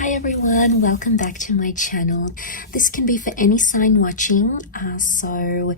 Hi everyone, welcome back to my channel. This can be for any sign watching, so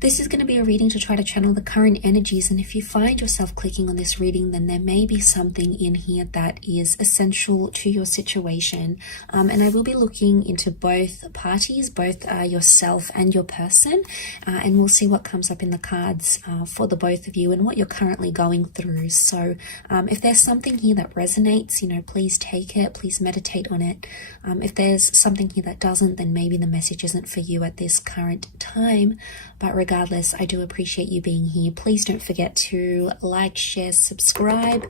this is going to be a reading to try to channel the current energies, and if you find yourself clicking on this reading, then there may be something in here that is essential to your situation. And I will be looking into both parties, both yourself and your person, and we'll see what comes up in the cards for the both of you and what you're currently going through. So if there's something here that resonates, please take it, please meditate on it. If there's something here that doesn't, then maybe the message isn't for you at this current time. But regardless, I do appreciate you being here. Please don't forget to like, share, subscribe.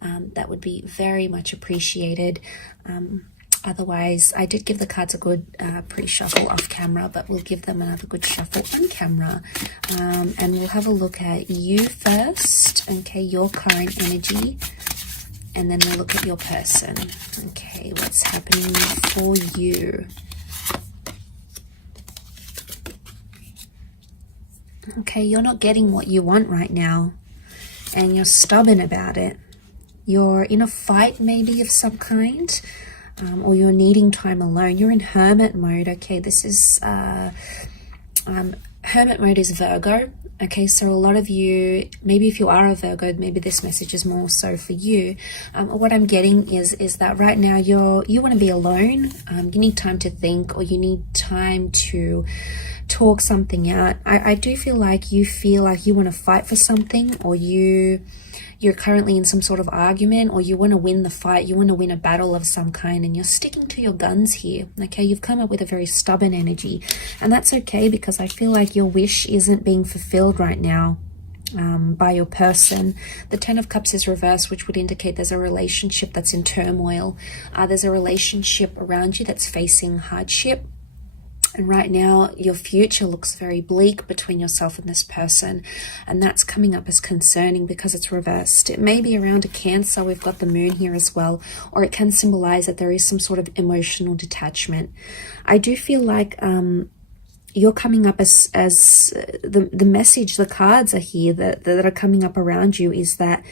That would be very much appreciated. Otherwise, I did give the cards a good pre-shuffle off camera, but we'll give them another good shuffle on camera. And we'll have a look at you first, okay, your current energy. And then we'll look at your person. Okay, what's happening for you? Okay, you're not getting what you want right now, and you're stubborn about it. You're in a fight maybe of some kind, or you're needing time alone. You're in hermit mode, okay? This is, hermit mode is Virgo, okay? So a lot of you, maybe if you are a Virgo, maybe this message is more so for you. What I'm getting is that right now you want to be alone. You need time to think, or you need time to talk something out. I do feel like you want to fight for something, or you're currently in some sort of argument, or you want to win the fight, you want to win a battle of some kind, and you're sticking to your guns here, okay? You've come up with a very stubborn energy, and that's okay, because I feel like your wish isn't being fulfilled right now by your person. The Ten of Cups is reversed, which would indicate there's a relationship that's in turmoil. There's a relationship around you that's facing hardship. And right now, your future looks very bleak between yourself and this person. And that's coming up as concerning because it's reversed. It may be around a Cancer. We've got the moon here as well. Or it can symbolize that there is some sort of emotional detachment. I do feel like you're coming up as the message, the cards are here that are coming up around you is that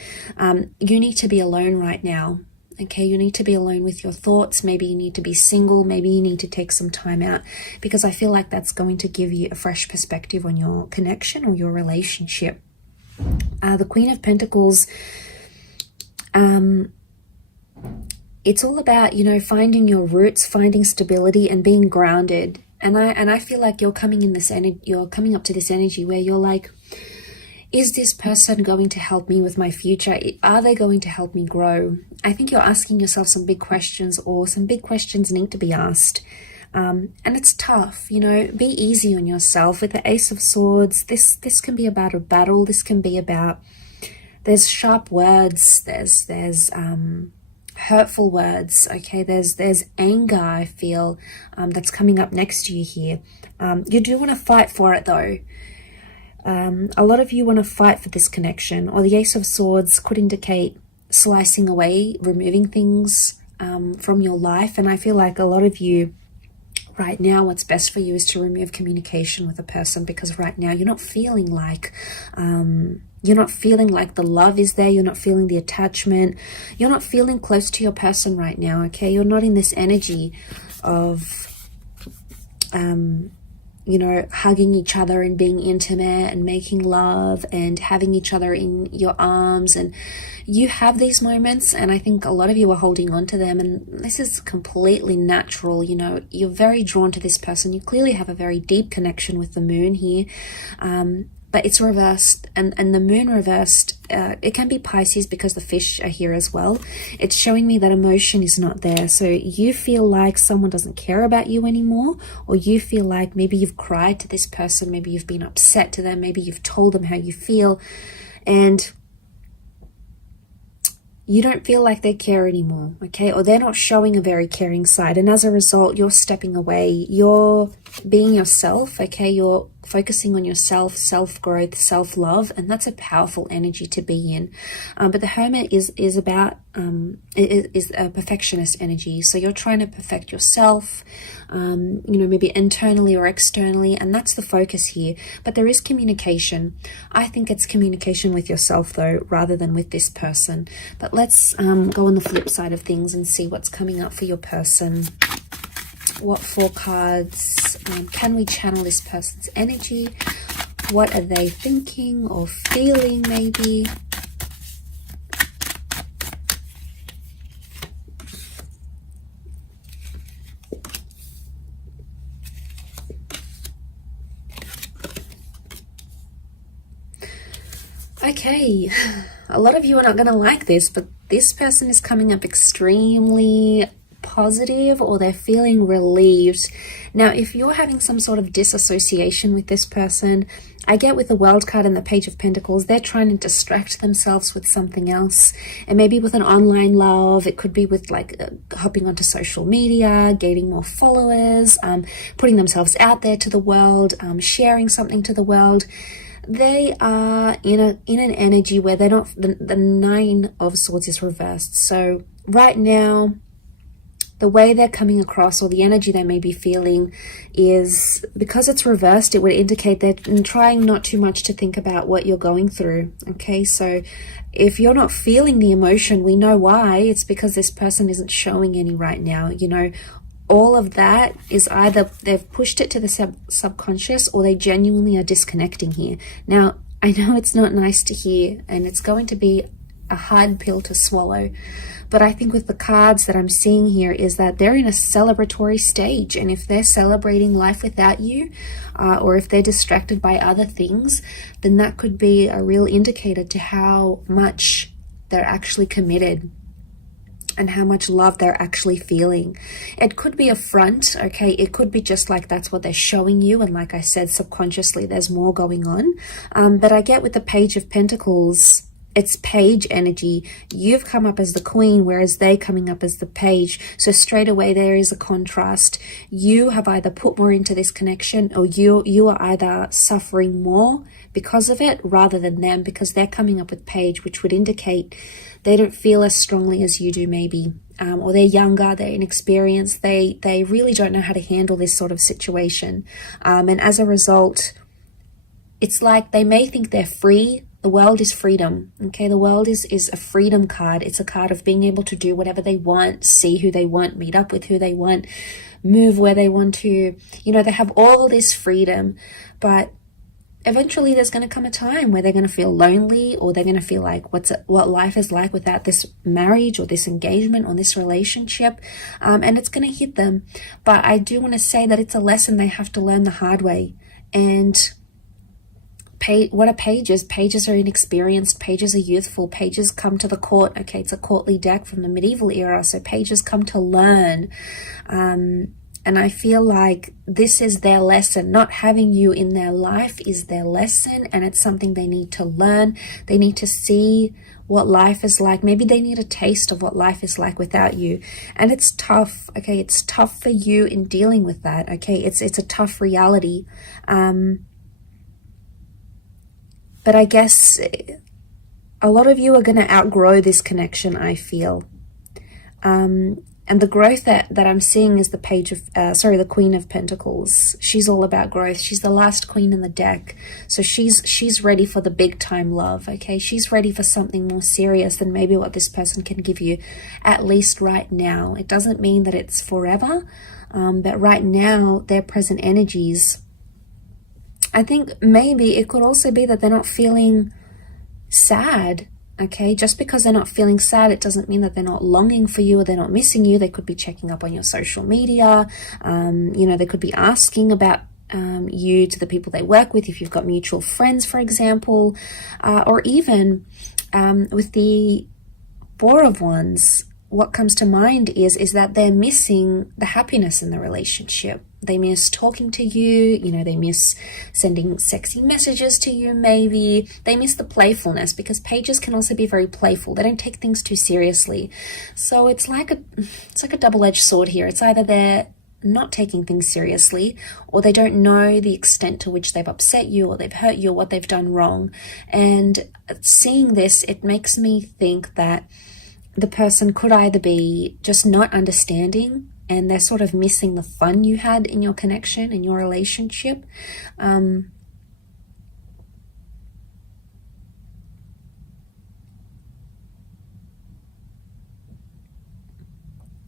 you need to be alone right now. Okay, you need to be alone with your thoughts. Maybe you need to be single. Maybe you need to take some time out, because I feel like that's going to give you a fresh perspective on your connection or your relationship. The Queen of Pentacles, it's all about, finding your roots, finding stability and being grounded. And I feel like you're coming up to this energy where you're like, is this person going to help me with my future? Are they going to help me grow? I think you're asking yourself some big questions, or some big questions need to be asked. And it's tough, be easy on yourself. With the Ace of Swords, this can be about a battle. This can be about, there's sharp words, there's hurtful words, okay? There's anger, I feel, that's coming up next to you here. You do want to fight for it though. A lot of you want to fight for this connection, or the Ace of Swords could indicate slicing away, removing things from your life. And I feel like a lot of you right now, what's best for you is to remove communication with a person, because right now you're not feeling like the love is there. You're not feeling the attachment. You're not feeling close to your person right now, okay? You're not in this energy of hugging each other and being intimate and making love and having each other in your arms. And you have these moments, and I think a lot of you are holding on to them, and this is completely natural. You're very drawn to this person. You clearly have a very deep connection with the moon here. But it's reversed, and the moon reversed, it can be Pisces because the fish are here as well. It's showing me that emotion is not there. So you feel like someone doesn't care about you anymore, or you feel like maybe you've cried to this person, maybe you've been upset to them, maybe you've told them how you feel, and you don't feel like they care anymore, okay? Or they're not showing a very caring side, and as a result, you're stepping away. You're being yourself, okay? You're focusing on yourself, self-growth, self-love, and that's a powerful energy to be in. But the Hermit is about is a perfectionist energy. So you're trying to perfect yourself, maybe internally or externally, and that's the focus here. But there is communication. I think it's communication with yourself though, rather than with this person. But let's go on the flip side of things and see what's coming up for your person. What 4 cards can we channel this person's energy? What are they thinking or feeling maybe? Okay, a lot of you are not going to like this, but this person is coming up extremely positive, or they're feeling relieved. Now, if you're having some sort of disassociation with this person, I get with the World card and the Page of Pentacles, they're trying to distract themselves with something else. And maybe with an online love, it could be with like hopping onto social media, gaining more followers, putting themselves out there to the world, sharing something to the world. They are in an energy where they're not, the 9 of Swords is reversed. So right now, the way they're coming across, or the energy they may be feeling, is because it's reversed, it would indicate they're trying not too much to think about what you're going through. Okay, so if you're not feeling the emotion, we know why. It's because this person isn't showing any right now. All of that is either they've pushed it to the subconscious, or they genuinely are disconnecting here. Now, I know it's not nice to hear, and it's going to be a hard pill to swallow, but I think with the cards that I'm seeing here is that they're in a celebratory stage, and if they're celebrating life without you, or if they're distracted by other things, then that could be a real indicator to how much they're actually committed and how much love they're actually feeling. It could be a front, okay? It could be just like that's what they're showing you, and like I said, subconsciously there's more going on. But I get with the Page of Pentacles, it's page energy. You've come up as the queen, whereas they coming up as the page. So straight away there is a contrast. You have either put more into this connection, or you are either suffering more because of it rather than them, because they're coming up with page, which would indicate they don't feel as strongly as you do maybe. Or they're younger, they're inexperienced, they really don't know how to handle this sort of situation. And as a result, it's like they may think they're free. The world is freedom, okay? The world is a freedom card. It's a card of being able to do whatever they want, see who they want, meet up with who they want, move where they want to. They have all this freedom, but eventually there's going to come a time where they're going to feel lonely, or they're going to feel like what life is like without this marriage or this engagement or this relationship, and it's going to hit them. But I do want to say that it's a lesson they have to learn the hard way. And what are pages? Pages are inexperienced. Pages are youthful. Pages come to the court. Okay, it's a courtly deck from the medieval era. So pages come to learn. And I feel like this is their lesson. Not having you in their life is their lesson. And it's something they need to learn. They need to see what life is like. Maybe they need a taste of what life is like without you. And it's tough. Okay, it's tough for you in dealing with that. Okay, it's a tough reality. But I guess a lot of you are going to outgrow this connection, I feel. And the growth that I'm seeing is the Queen of Pentacles. She's all about growth. She's the last queen in the deck. So she's ready for the big time love, okay? She's ready for something more serious than maybe what this person can give you, at least right now. It doesn't mean that it's forever, but right now, their present energies, I think maybe it could also be that they're not feeling sad, okay? Just because they're not feeling sad, it doesn't mean that they're not longing for you or they're not missing you. They could be checking up on your social media. They could be asking about you to the people they work with, if you've got mutual friends, for example. Or even with the Four of Wands, what comes to mind is that they're missing the happiness in the relationship. They miss talking to you, they miss sending sexy messages to you maybe. They miss the playfulness, because pages can also be very playful. They don't take things too seriously. So it's like a double-edged sword here. It's either they're not taking things seriously, or they don't know the extent to which they've upset you or they've hurt you or what they've done wrong. And seeing this, it makes me think that the person could either be just not understanding and they're sort of missing the fun you had in your connection, in your relationship.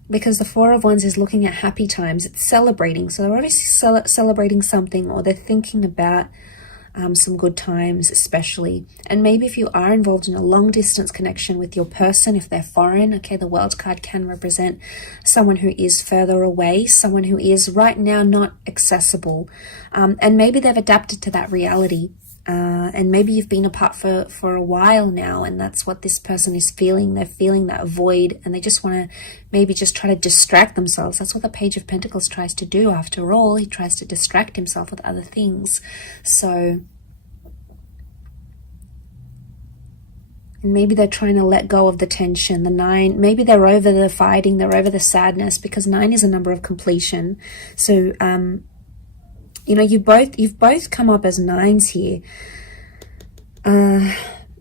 Because the Four of Wands is looking at happy times. It's celebrating. So they're obviously celebrating something, or they're thinking about some good times especially. And maybe if you are involved in a long distance connection with your person, if they're foreign, okay, the World card can represent someone who is further away, someone who is right now not accessible. And maybe they've adapted to that reality. And maybe you've been apart for a while now, and that's what this person is feeling. They're feeling that void, and they just want to maybe just try to distract themselves. That's what the Page of Pentacles tries to do. After all, he tries to distract himself with other things. So maybe they're trying to let go of the tension, the 9. Maybe they're over the fighting, they're over the sadness, because 9 is a number of completion. So you know, you've both come up as 9s here, and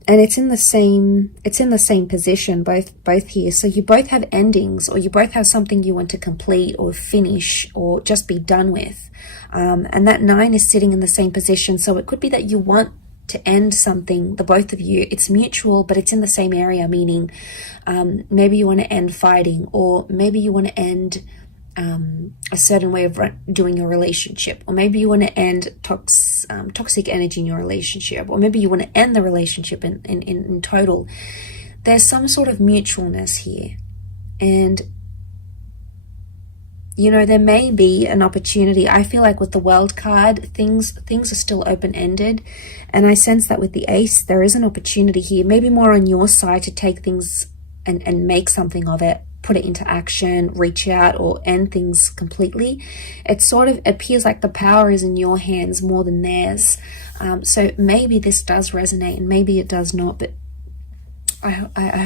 it's in the same position, both here. So you both have endings, or you both have something you want to complete or finish or just be done with, and that 9 is sitting in the same position. So it could be that you want to end something, the both of you. It's mutual, but it's in the same area, meaning maybe you want to end fighting, or maybe you want to end a certain way of doing your relationship, or maybe you want to end toxic energy in your relationship, or maybe you want to end the relationship in total. There's some sort of mutualness here, and you know, there may be an opportunity. I feel like with the World card, things are still open-ended, and I sense that with the Ace there is an opportunity here, maybe more on your side, to take things and make something of it, put it into action, reach out, or end things completely. It sort of appears like the power is in your hands more than theirs. So maybe this does resonate, and maybe it does not, but I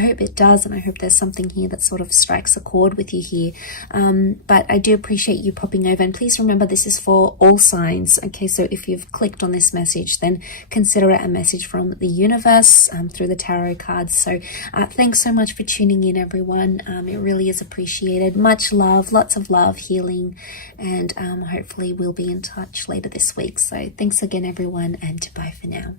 hope it does, and I hope there's something here that sort of strikes a chord with you here. But I do appreciate you popping over, and please remember this is for all signs. Okay, so if you've clicked on this message, then consider it a message from the universe through the tarot cards. So thanks so much for tuning in, everyone. It really is appreciated. Much love, lots of love, healing, and hopefully we'll be in touch later this week. So thanks again, everyone, and bye for now.